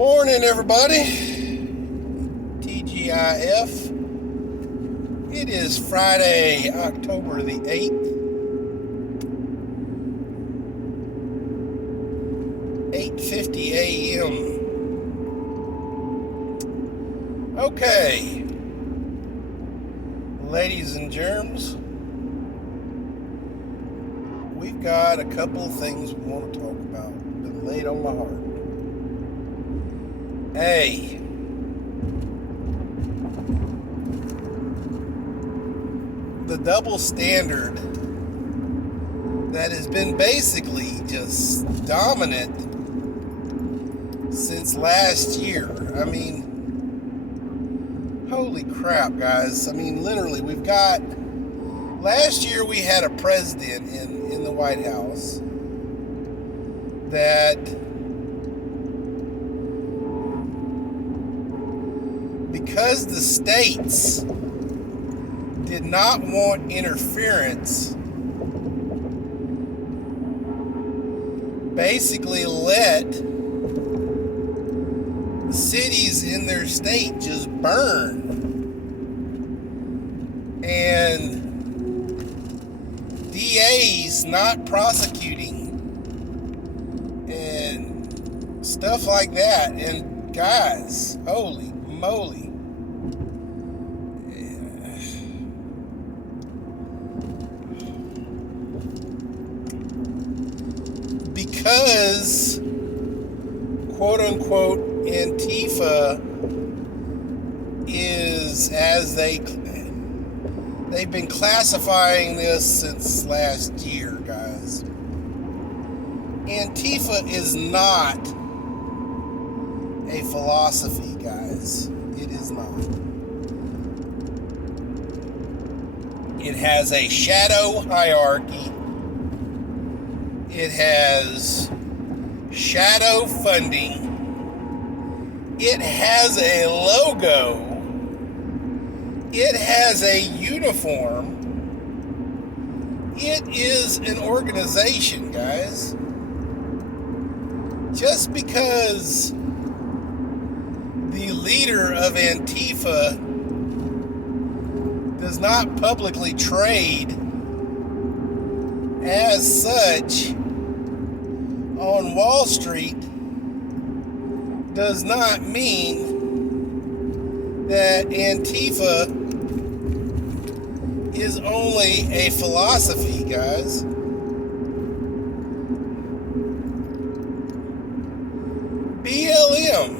Morning, everybody. TGIF. It is Friday, October the 8th. 8:50 a.m. Okay. Ladies and germs, we've got a couple of things we want to talk about. Been laid on my heart. A, the double standard that has been basically just dominant since last year. I mean, holy crap, guys. I mean, literally, we've got, last year we had a president in the White House that, because the states did not want interference, basically let the cities in their state just burn. And DAs not prosecuting and stuff like that. And guys, holy moly. Because, quote unquote, Antifa is, as they've been classifying this since last year, guys. Antifa is not a philosophy, guys. It is not. It has a shadow hierarchy. It has shadow funding. It has a logo. It has a uniform. It is an organization, guys. Just because the leader of Antifa does not publicly trade as such on Wall Street does not mean that Antifa is only a philosophy, guys. BLM.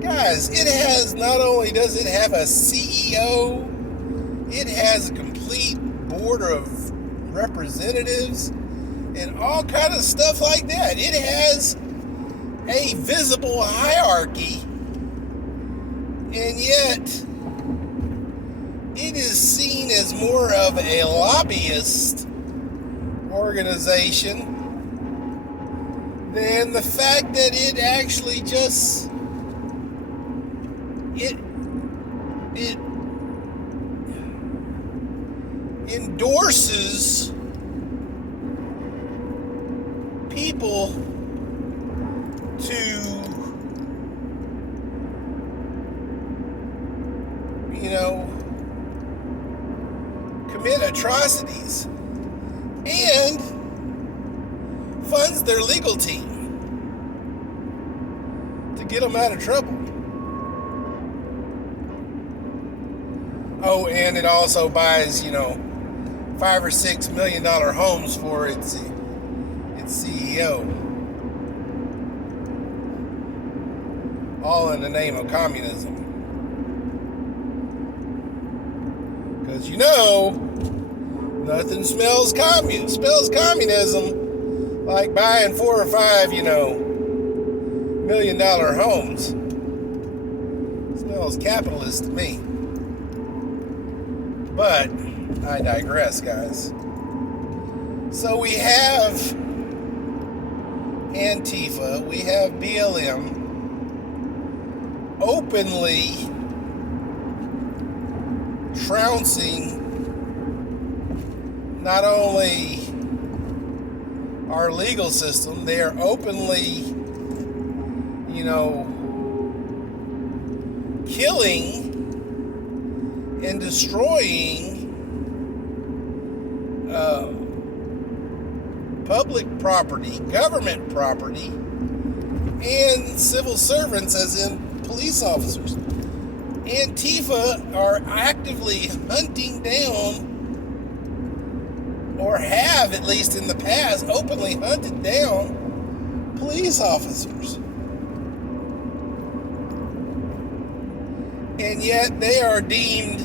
Guys, it has, not only does it have a CEO, it has a complete board of representatives and all kind of stuff like that. It has a visible hierarchy, and yet it is seen as more of a lobbyist organization than the fact that it actually just it endorses people to, commit atrocities and funds their legal team to get them out of trouble. Oh, and it also buys, $5 or $6 million homes for its CEO. All in the name of communism. Because nothing smells communism like buying 4 or 5, $1 million homes. It smells capitalist to me. But I digress, guys. So we have Antifa, we have BLM openly trouncing not only our legal system, they are openly killing and destroying public property, government property, and civil servants, as in police officers. Antifa are actively hunting down, or have, at least in the past, openly hunted down police officers. And yet they are deemed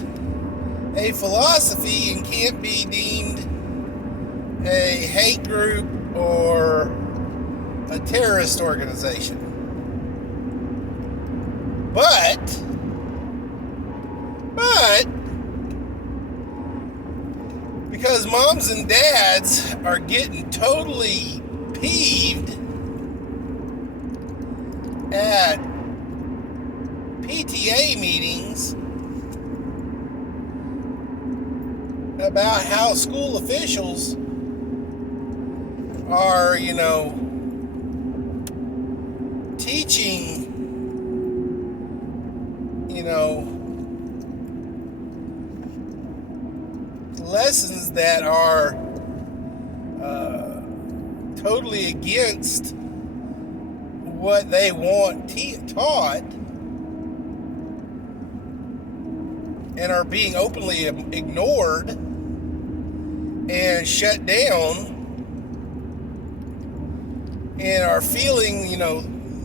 a philosophy and can't be deemed a hate group or a terrorist organization. But because moms and dads are getting totally peeved at PTA meetings about how school officials are, teaching, lessons that are totally against what they want taught, and are being openly ignored and shut down, and are feeling,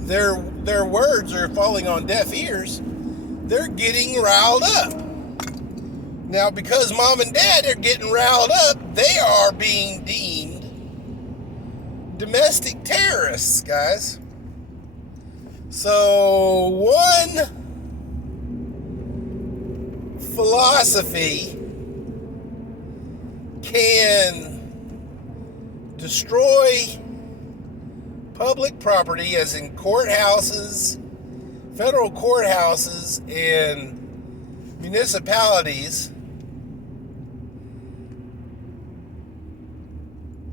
their words are falling on deaf ears, they're getting riled up. Now, because mom and dad are getting riled up, they are being deemed domestic terrorists, guys. So, one philosophy can destroy public property, as in courthouses, federal courthouses, and municipalities,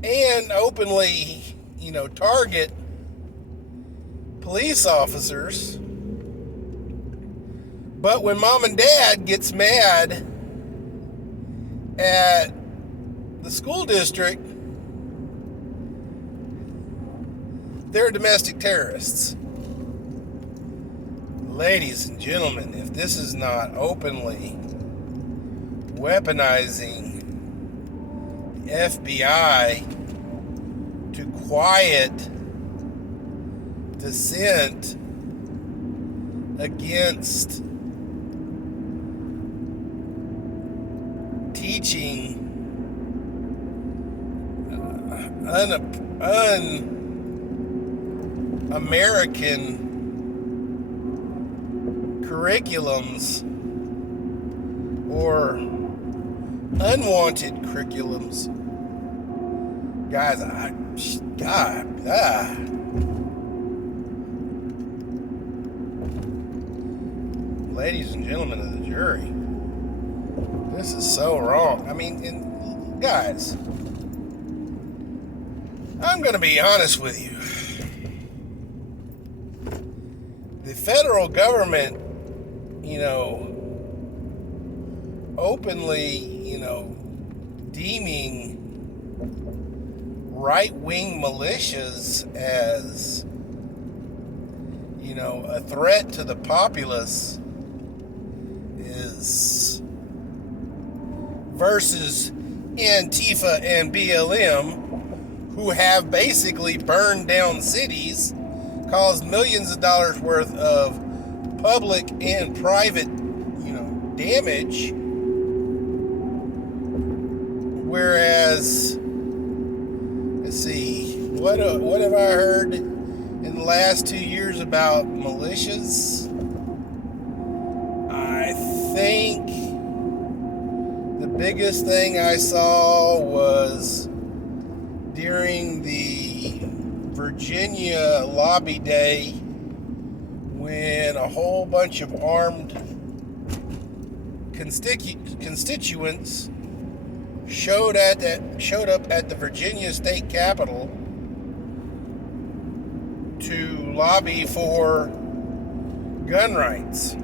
and openly, target police officers. But when mom and dad gets mad at the school district, they're domestic terrorists. Ladies and gentlemen, if this is not openly weaponizing the FBI to quiet dissent against teaching un-American curriculums or unwanted curriculums, guys, ladies and gentlemen of the jury, this is so wrong. I mean, guys, I'm going to be honest with you. The federal government, openly, deeming right-wing militias as, a threat to the populace is versus Antifa and BLM, who have basically burned down cities, caused millions of dollars worth of public and private, damage. Whereas, let's see, what have I heard in the last 2 years about militias? I think the biggest thing I saw was during the Virginia lobby day, when a whole bunch of armed constituents showed up at the Virginia State Capitol to lobby for gun rights.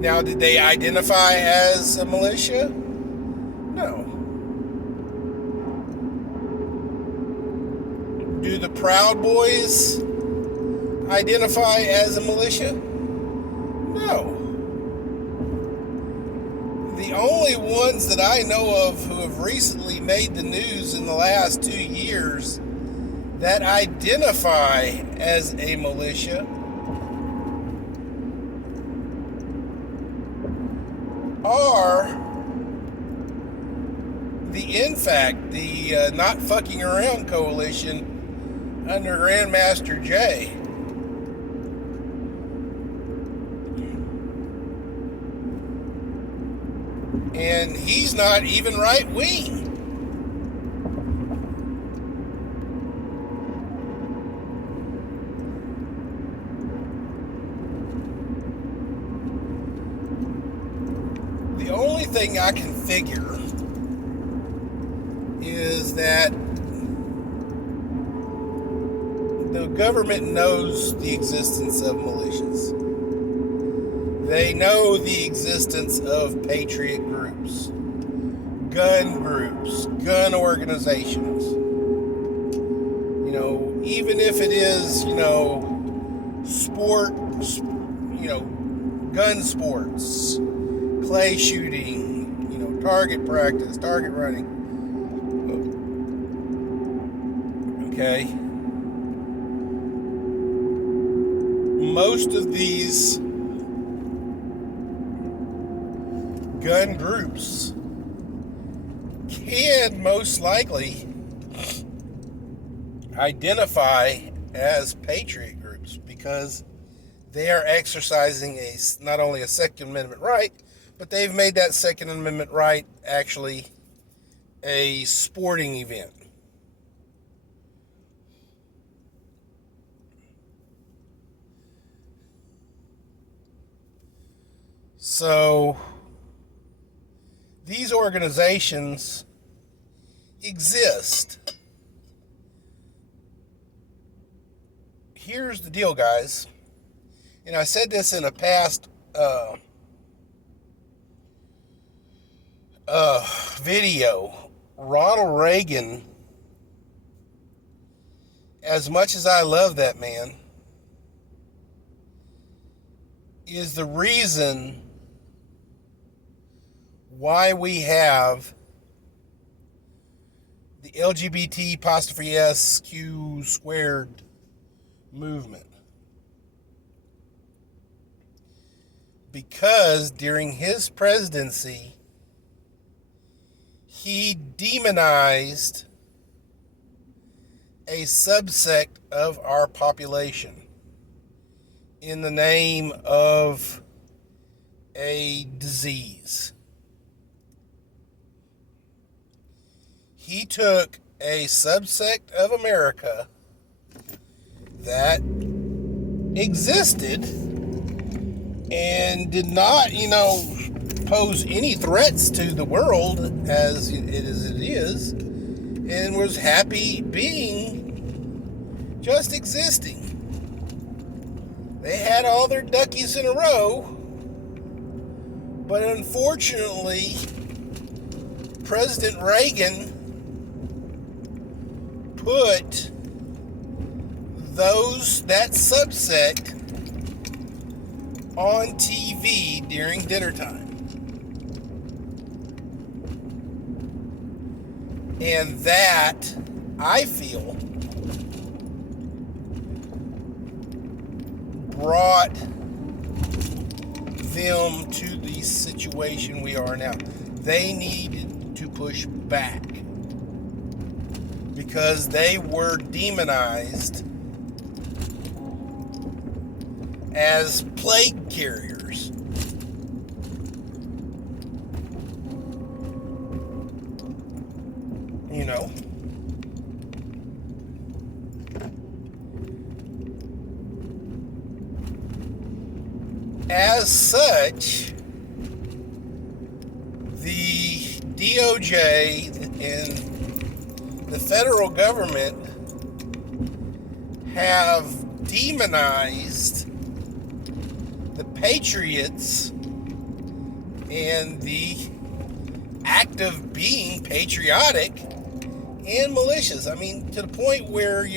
Now, did they identify as a militia? No. Do the Proud Boys identify as a militia? No. The only ones that I know of who have recently made the news in the last 2 years that identify as a militia are the Not Fucking Around Coalition under Grandmaster Jay. And he's not even right wing. The only thing I can figure is that the government knows the existence of militias. They know the existence of patriot groups, gun organizations. You know, even if it is, sports, gun sports, clay shooting, target practice, target running. Okay. Most of these gun groups can most likely identify as patriot groups because they are exercising not only a Second Amendment right, but they've made that Second Amendment right actually a sporting event. So these organizations exist. Here's the deal, guys. And I said this in a past video. Ronald Reagan, as much as I love that man, is the reason why we have the LGBT+Q² movement. Because during his presidency, he demonized a subsect of our population in the name of a disease. He took a subsect of America that existed and did not, pose any threats to the world as it is, and was happy being just existing. They had all their duckies in a row, but unfortunately, President Reagan put that subsect on TV during dinner time. And that, I feel, brought them to the situation we are now. They needed to push back because they were demonized as plague carriers. As such, the DOJ and the federal government have demonized the patriots and the act of being patriotic and malicious. I mean, to the point where,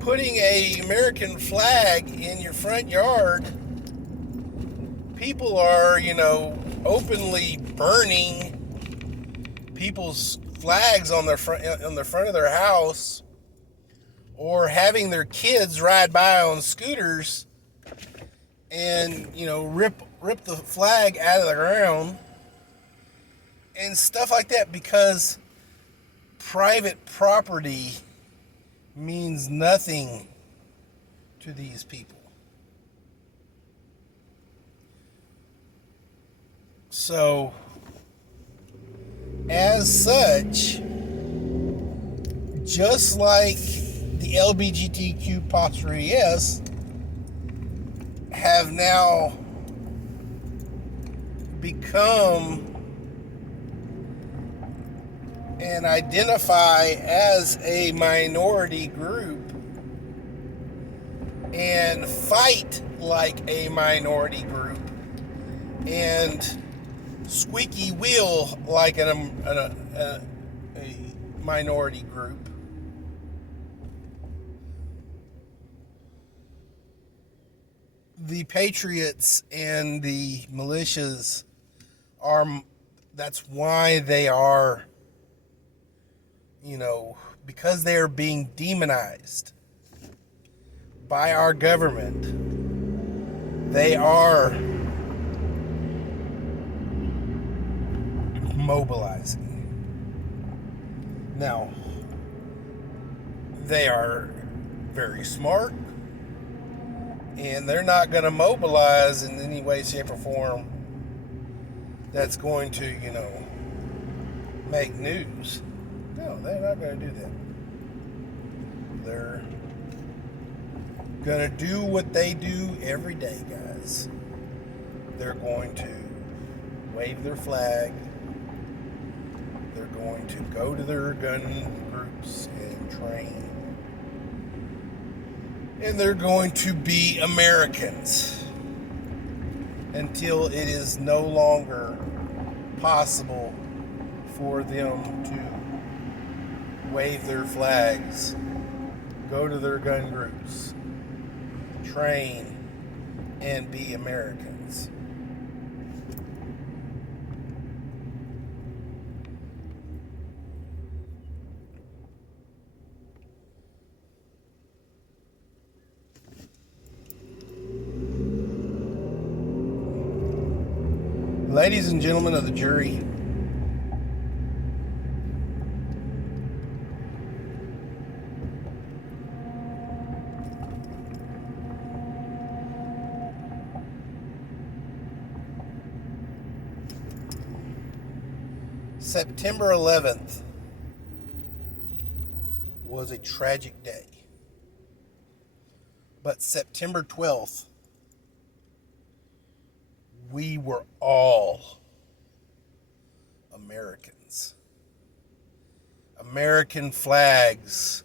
putting a American flag in your front yard, people are, openly burning people's flags on the front of their house, or having their kids ride by on scooters and, rip the flag out of the ground and stuff like that, because private property means nothing to these people. So, as such, just like the LGBTQ posteriors have now become and identify as a minority group and fight like a minority group and squeaky wheel like a minority group, the patriots and the militias that's why they are, because they are being demonized by our government. They are mobilizing. Now, they are very smart, and they're not going to mobilize in any way, shape, or form that's going to, make news. No, they're not going to do that. They're going to do what they do every day, guys. They're going to wave their flag. They're going to go to their gun groups and train. And they're going to be Americans until it is no longer possible for them to wave their flags, go to their gun groups, train, and be Americans. Ladies and gentlemen of the jury, September 11th was a tragic day. But September 12th, we were all Americans. American flags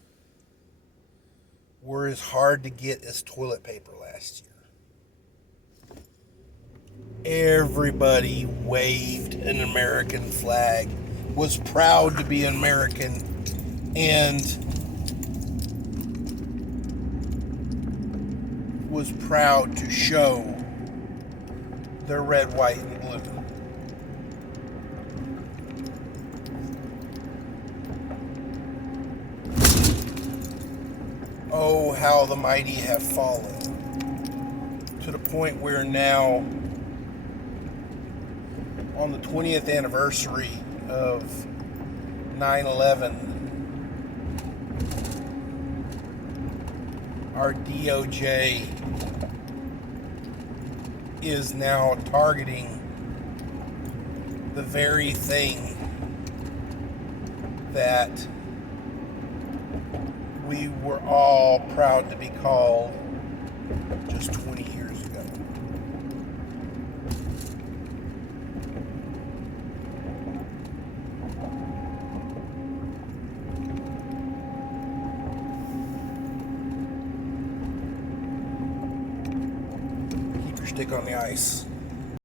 were as hard to get as toilet paper last year. Everybody waved an American flag, was proud to be an American, and was proud to show their red, white, and blue. Oh, how the mighty have fallen, to the point where now, on the 20th anniversary of 9/11, our DOJ is now targeting the very thing that we were all proud to be called just 20 years ago. your stick on the ice.